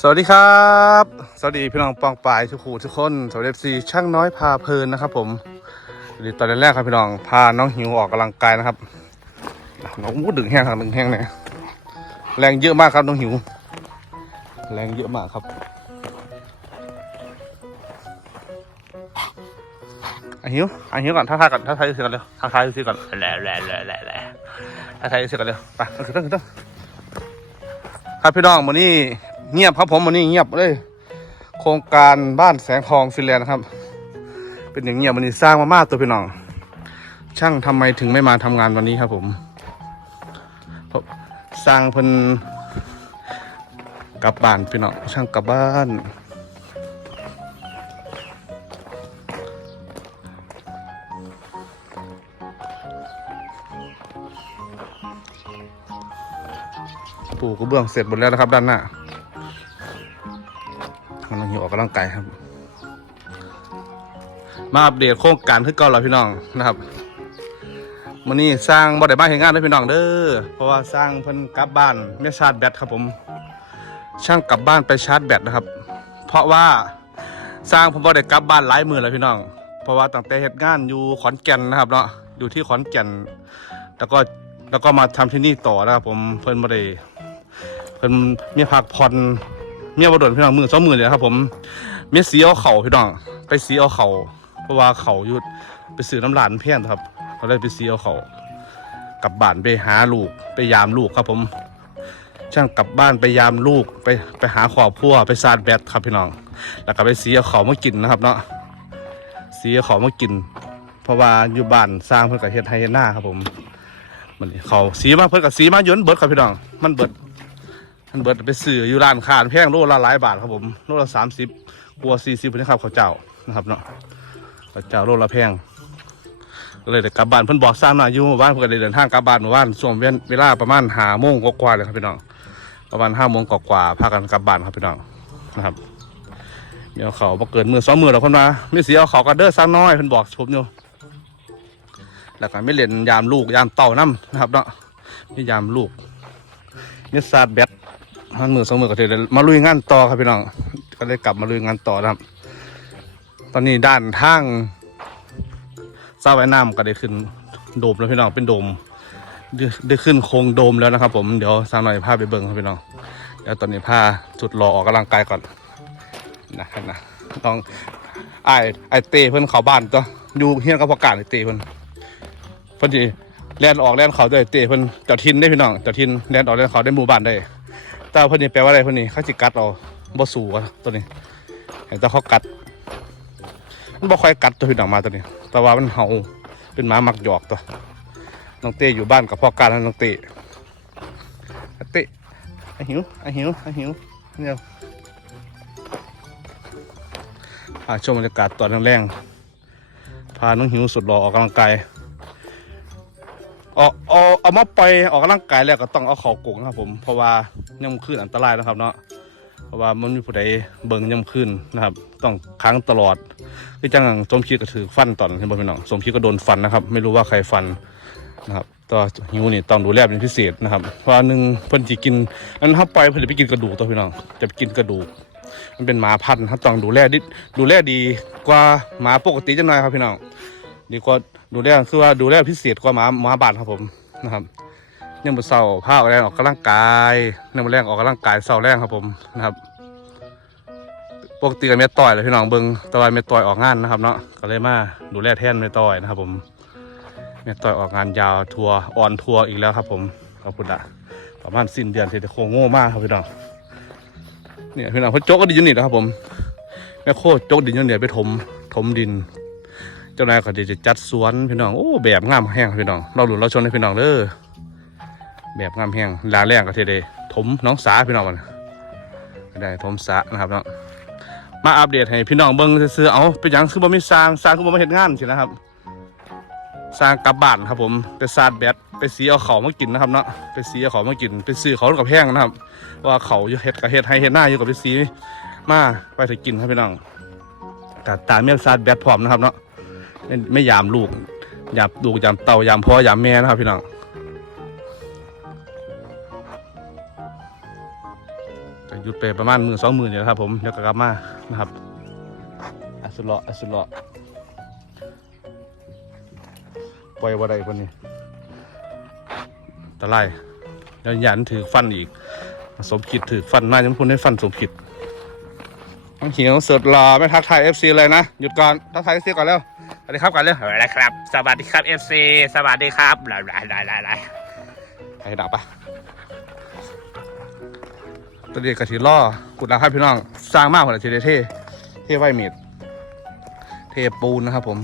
สวัสดีครับ สวัสดีพี่น้องปองปายทุกคู่ทุกคนสวัสดีซีช่างน้อยพาเพลินนะครับ ผมดีตอนแรกครับพี่น้องพาน้องหิวออกกำลังกายนะครับน้องมูดึงแห้งครับดึงแห้งเนี่ยแรงเยอะมากครับน้องหิว แรงเยอะมากครับอะหิวอะหิวก่อนทักทายก่อนทักทายซื้อก่อนเร็วทักทายซื้อก่อนแหล่แหล่แหล่แหล่แหล่ทักทายซื้อก่อนเร็วไปตั้งขึ้นตั้งขึ้นตั้งครับพี่น้องวันนี้ เงียบครับผมวันนี้เงียบเลย โครงการบ้านแสงทองฟินแลนด์นะครับ เป็นอย่างเงียบวันนี้สร้างมามากตัวพี่น้อง ช่างทำไมถึงไม่มาทำงานวันนี้ครับผมเพราะสร้างเพิ่นกลับบ้านพี่น้องช่างกลับบ้านปูกระเบื้องเสร็จหมดแล้วนะครับด้านหน้าำลังหิวออกกำลังกายครับ มาอัปเดตโครงการขึ้นเก่าแล้วพี่น้องนะครับมันนี้สร้างบ่ได้บ้านเห็นงานด้พี่น้องเด้อเพราะว่าสร้างเพิ่นกลับบ้านไม่ชาร์จแบตครับผม ช่างกลับบ้านไปชาร์จแบตนะครับ เพราะว่าสร้างผมบ่ได้กลับบ้านหลายมือแล้วพี่น้อง เพราะว่าตั้งแต่เหตุงานอยู่ขอนแก่นนะครับเนาะอยู่ที่ขอนแก่น แล้วก็แล้วก็มาทำที่นี่ต่อนะครับผมเพิ่นบ่ได้เพิ่นมีพักผ่อน เมียบ่โดนพี่น้องมือสองมือเลยครับผมเมียสีเอาเข่าพี่น้องไปสีเอาเข่าเพราะว่าเขายุดไปซื้อน้ำหลานเพี้ยนครับเขาเลยไปสีเอาเข่ากลับบ้านไปหาลูกไปยามลูกครับผม ช่างกลับบ้านไปยามลูกไปไปหาขอบพัวไปซาดแบตครับพี่น้อง แล้วก็ไปสีเอาเข่ามากินนะครับ เนาะสีเอาเข่ามากิน เพราะว่าอยู่บ้านสร้างเพื่อกับเฮ็ดไฮเฮน้าครับผมมันนี่เขาสีมาเพิ่นกับสีมาย้นเบิดครับพี่น้องมันเบิด มันเบิดไปซื้ออยู่ร้านค้าแพงโลละหลายบาทครับผมโลละสามสิบกว่าสี่สิบนี่ครับเขาวเจ้านะครับเนาะเขาวเจ้าโลละแพงก็เลยได้กลับบ้านเพิ่นบอกสร้างหน่อยอยู่หมู่บ้านเพิ่นเลยเดินทางกลับบ้านหมู่บ้านช่วงเวลเวลาประมาณห้าโมงกว่าๆเลยครับพี่น้องประมาณห้าโมงกว่าๆพากันกลับบ้านครับพี่น้องนะครับเดี๋ยวเขาบ่เกินมือสองมือแล้วเพิ่นว่าไม่เสียเอาเขากันเด้อสร้างน้อยเพิ่นบอกผมอยู่แล้วก็ไม่เล่นยามลูกยามเต่าน้ำนะครับเนาะนี่ยามลูกนี่ซาดแบต มันมือสองมือก็เทเลยมาลุยงานต่อครับพี่น้อง ก็เลยกลับมาลุยงานต่อนะครับ ตอนนี้ด้านทางซาไว้น้ำก็ได้ขึ้นโดมแล้วพี่น้องเป็นโดมได้ได้ขึ้นโครงโดมแล้วนะครับ ผมเดี๋ยวสาวหน่อยพาไปเบิ่งครับพี่น้องเดี๋ยวตอนนี้พาจุดรอออกกำลังกายก่อนนะครับนะต้องไอายไอายเตเพิ่อนเขาบ้านตัวอยู่เฮียนกับประกาศไอเตเพิ่อนพอดีแล่นออกแล่นเขาได้เตเพิ่อนเจ้าทินได้พี่น้องเจ้าทินแล่นออกแล่นเขาได้หมู่บ้านได้ ตาพิ่นนี่แปลว่าอะไรพิ่นนี่เขาจิกัดเอาบ่สูอะตัวนี้เห็นแต่เขากัด มันบ่ค่อยกัดตัวพี่น้องมาตัวนี้ แต่ว่ามันเห่าเป็นหมามักหยอกตัวน้องเต้อยู่บ้านกับพ่อการแล้วน้องเต้อะเต้ไอหิวไอหิวไอหิวเนี่ยพาชมบรรยากาศตอนแรงๆพาน้องหิวสุดหล่อออกกำลังกายเอาเอาเอามาปล่อยออกกำลังกายแล้วก็ต้องเอาเขากงนะครับผมเพราะว่า ย่ำคืนอันตรายนะครับเนาะเพราะว่ามันมีผู้ใดเบิ่งย่ำคืนนะครับ ต้องค้างตลอดที่จังสมคิดก็ถือฟันตอนเห็นบ่พี่น้องสมคิดก็โดนฟันนะครับ ไม่รู้ว่าใครฟันนะครับตัวหิวนี่ต้องดูแลเป็นพิเศษนะครับเพราะว่าหนึ่งเพิ่นจะกินอันถ้าปล่อยเพิ่นจะไปกินกระดูกตัวพี่น้องจะไปกินกระดูกมันเป็นหมาพันธุ์ครับต้องดูแลดิดูแลดีกว่าหมาปกติจังหน่อยครับพี่น้องดีกว่าดูแลคือว่าดูแลพิเศษกว่าหมาหมาบาดครับผมนะครับ เนี่ยมือเสาผ้าออกแรงออกกำลังกายเนี่ยมือแรงออกกำลังกายเสาแรงครับผมนะครับปกติกับเม็ดต่อยเลยพี่น้องเบิงตะวันเม็ดต่อยออกงานนะครับเนาะก็เลยมาดูแลแท่นเม็ดต่อยนะครับ ผมเม็ดต่อยออกงานยาวทัวร์ออนทัวร์อีกแล้วครับ ผมขอบคุณละประมาณสิ้นเดือนที่จะโคงโง่มากครับพี่น้องเนี่ยพี่น้องเพราะโจ๊กก็ดินอยู่นี่นะครับผมแม่โคตรโจ๊กดินอยู่เนี่ยไปถมถมดินเจ้านายก็เดี๋ยวจะจัดสวนพี่น้องโอ้แบบงามแห้งพี่น้อง เราหลุดเราชนให้พี่น้องเด้อ แบบงามแห้งลาแรงก็เทเดถมน้องสาพี่น้องมันได้ถมสานะครับเนาะมาอัปเดตให้พี่น้องเบิ้งซื้อเอาเป็นหยังคือบ่มีสร้างสร้างคือบ่มาเฮ็ดงานสินะครับ สร้างกลับบ้านครับผมไปซาดแบตไปสีเอาเขามากินนะครับเนาะไปสีเอาเขามากินไปซื้อเขากับแห้งนะครับ ว่าเขาอยู่เฮ็ดกับเฮ็ดให้เฮ็ดหน้าอยู่กับไปสีมาไปถึงกินครับพี่น้องกตาเมียซาดแบตพร้อมนะครับเนาะไม่ยามลูกยามลูกยามเต่ายามพ่อยามแม่นะครับพี่น้อง หยุดไปประมาณมือสองมือเนี่ยนะครับผมเดี๋ยวก็กลับมานะครับอัสุดเลาะอัสุดเลาะปล่อยว่าใดคนนี้ตะไลยันยันถือฟันอีก สมคิดถือฟันมาจนคุณได้ฟันสมคิดน้องเหียวเสิร์ฟรอไม่ทักทายเอฟซีเลยนะ หยุดก่อน ทักทายเอฟซีก่อนเร็วสวัสดีครับก่อนเร็วเอาละครับ สวัสดีครับ FC สวัสดีครับลาลาลาลาลาให้ดับปะ ตัวเด็กกะทิล่อกุดนะครับพี่น้องสร้างมากกว่าทีเดเทเทไวเมดเทปูนนะครับ ผม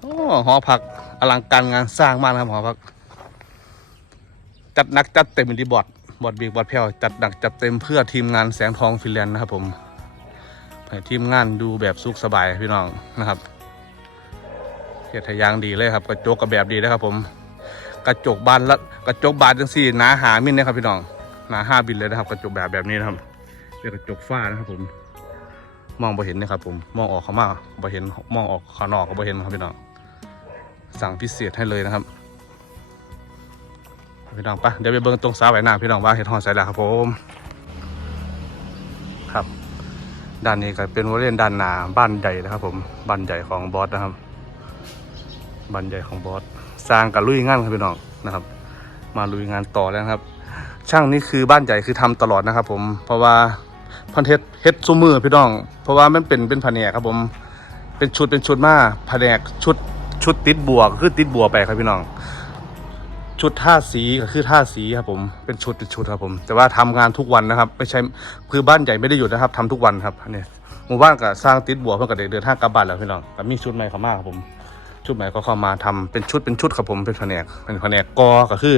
โอ้หอพักอลังการงานสร้างมากนะครับหอพัก จัดนักจัดเต็มดีบอดบอดบีบอดแพลวจัดหนักจัดเต็มเพื่อทีมงานแสงทองฟินแลนด์นะครับ ผมให้ทีมงานดูแบบสุขสบายพี่น้องนะครับเทียทะยางดีเลยครับกระจกกระแบบดีนะครับผม กระจกบานละกระจกบานจังสี่หนาหามิลนะครับพี่น้อง หนาห้าบินเลยนะครับ กระจกแบบแบบนี้นะครับเรียกระจกฝ้านะครับผม มองไปเห็นนะครับ ผมมองออกข้างมาไปเห็นมองออกข้างนอกก็ไปเห็นครับพี่น้องสั่งพิเศษให้เลยนะครับพี่น้องปะเดี๋ยวไปเบิ้งตรงสาไหวหน้าพี่น้องว่าเห็ดหอดใส่แล้วครับผมครับด้านนี้ก็เป็นบริเวณด้านหน้าบ้านใหญ่นะครับ ผมบ้านใหญ่ของบอสนะครับบ้านใหญ่ของบอสสร้างกับลุยงานครับพี่น้องนะครับ มาลุยงานต่อแล้วครับ ช่างนี่คือบ้านใหญ่คือทำตลอดนะครับ ผมเพราะว่าพันเทศเฮ็ดซูมือพี่น้อง เพราะว่ามันเป็นเป็นแผนกครับผมเป็นชุดเป็นชุดมาแผนกชุดชุดติดบัวกคือติดบัวไปครับพี่น้อง ชุดท่าสีก็คือท่าสีครับผมเป็นชุดเป็นชุดครับผม แต่ว่าทำงานทุกวันนะครับ ไม่ใช่คือบ้านใหญ่ไม่ได้หยุดนะครับทำทุกวันครับอันนี้หมู่บ้านก็สร้างติดบัวเพื่อก็ได้เดินทางกลับบ้านแล้วพี่น้องก็มีชุดใหม่เข้ามากครับผม ชุดใหม่ก็เข้ามาทำเป็นชุดเป็นชุดครับผมเป็นแผนกเป็นแผนกกอก็คือ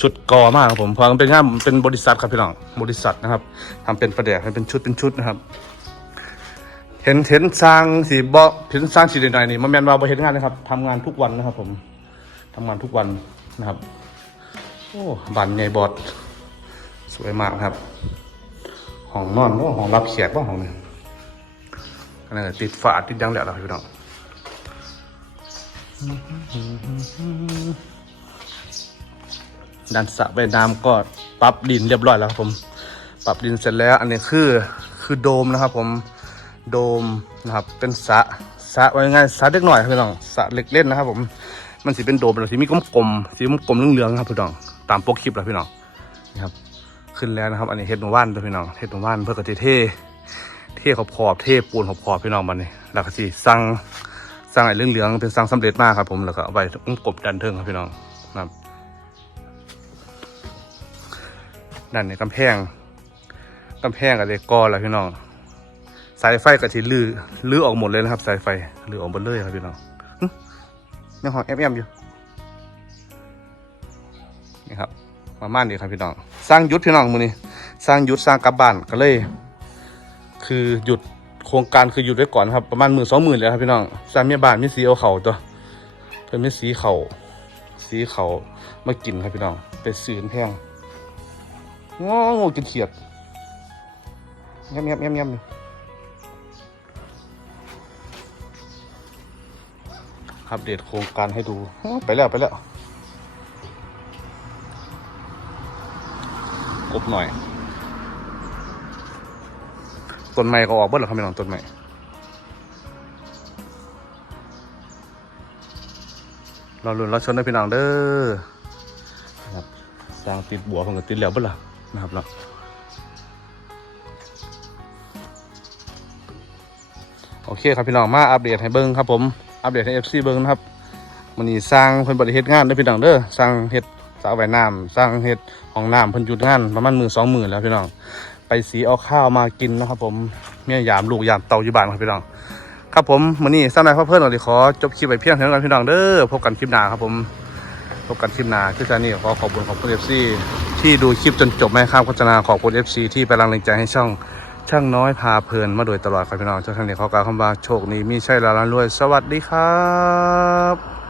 ชุดกอมากครับผมเพราะมันเป็นงานเป็นบริษัทครับพี่น้องบริษัทนะครับทำเป็นแผนกให้เป็นชุดเป็นชุดนะครับ เห็นเห็นสร้างสีบอเห็นสร้างสีหน่อยๆนี่มันแมนเราไปเห็นงานนะครับทำงานทุกวันนะครับ ผมทำงานทุกวันนะครับโอ้บันใหญ่บอดสวยมากครับห้องนอนว่าห้องรับแขกว่าห้องนี้อันนั้นก็ติดฝาติดยังแล้วล่ะพี่น้อง ด้านสระว่ายน้ำก็ปรับดินเรียบร้อยแล้วครับผม ปรับดินเสร็จแล้ว อันนี้คือคือโดมนะครับ ผมโดมนะครับ เป็นสระสระว่ายังไงสระเล็กหน่อยครับพี่น้องสระเล็กเล่นนะครับ ผมมันสีเป็นโดมเป็นสีมีกลมๆสีกลมๆเหลืองๆครับพี่น้องตามปกคลิปแล้วพี่น้องนะครับขึ้นแล้วนะครับ อันนี้เฮ็ดหนูว่านด้วยพี่น้องเฮ็ดหนูว่านเพื่อกระเท่เท่ขอบขอบเท่ปูนขอบขอบพี่น้องบันนี้แล้วก็สีสั่ง สั่งไอ้เหลืองๆเป็นสั่งสำเร็จมากครับผมแล้วก็เอาไปกบดันเทิงครับพี่น้องนะครับด้านในกำแพงกำแพงกับเด็กอแล้วพี่น้อง สายไฟกับสีลือลือออกหมดเลยนะครับ สายไฟลือออกหมดเลยครับพี่น้องยังหองแอมแอมอยู่นี่ครับประมาณนี้ครับพี่น้อง สร้างหยุดพี่น้องมือนี้สร้างหยุดสร้างกลับบ้านก็เลย คือหยุด โครงการคือหยุดไว้ก่อนครับ ประมาณหมื่นสองหมื่นเลยครับพี่น้องสางเมียบ้านมีสีเอาเข่าตัวเพิ่นมีสีเข่าสีเข่ามากินครับพี่น้องเป็นสื่อแพงงองูกินเขียดแงมแงมแงมแงมอยู่อัปเดตโครงการให้ดูไปแล้วไปแล้วกบหน่อย ต้นไม้ก็ออกเบิ้ลหรอครับพี่น้องต้นไม้เราลุ้นเราชนได้พี่น้องเด้อนะครับสร้างติดบัวของกันติดแล้วเบิ้ลล่ะนะครับเนาะโอเคครับพี่น้องมาอัปเดตให้เบิ้งครับผมอัปเดตให้ FC เบิ้งนะครับมันนี้สร้างเพิ่นบริเฮ็ดงานได้อพี่น้องเด้อสร้างเฮ็ดสระว่ายน้ำสร้างเฮ็ดห้องน้ำเพิ่นหยุดงานประมาณมือสองมือแล้วพี่น้อง ไปสีเอาข้าวมากินนะครับผมเมียยามลูกยามเตาอยู่บ้านครับพี่น้อง ครับผมมื้อนี้สร้างนายพ่อเพื่อนเราขอจบคลิปไปเพียงเท่านี้นพี่น้องเด้อพบกันคลิปหน้าครับผมพบกันคลิปหน้าคือจานี่ขอขอบคุณขอบคุณ FC ที่ดูคลิปจนจบไม่ข้ามโฆษณาขอบคุณ FC ที่เป็นกำลังใจให้ช่องช่างน้อยพาเพลินมาโดยตลอดครับพี่น้องเจ้าท่านนี้เขากล่าวคำว่าโชคนี้มีใช่ละล้านรวย สวัสดีครับ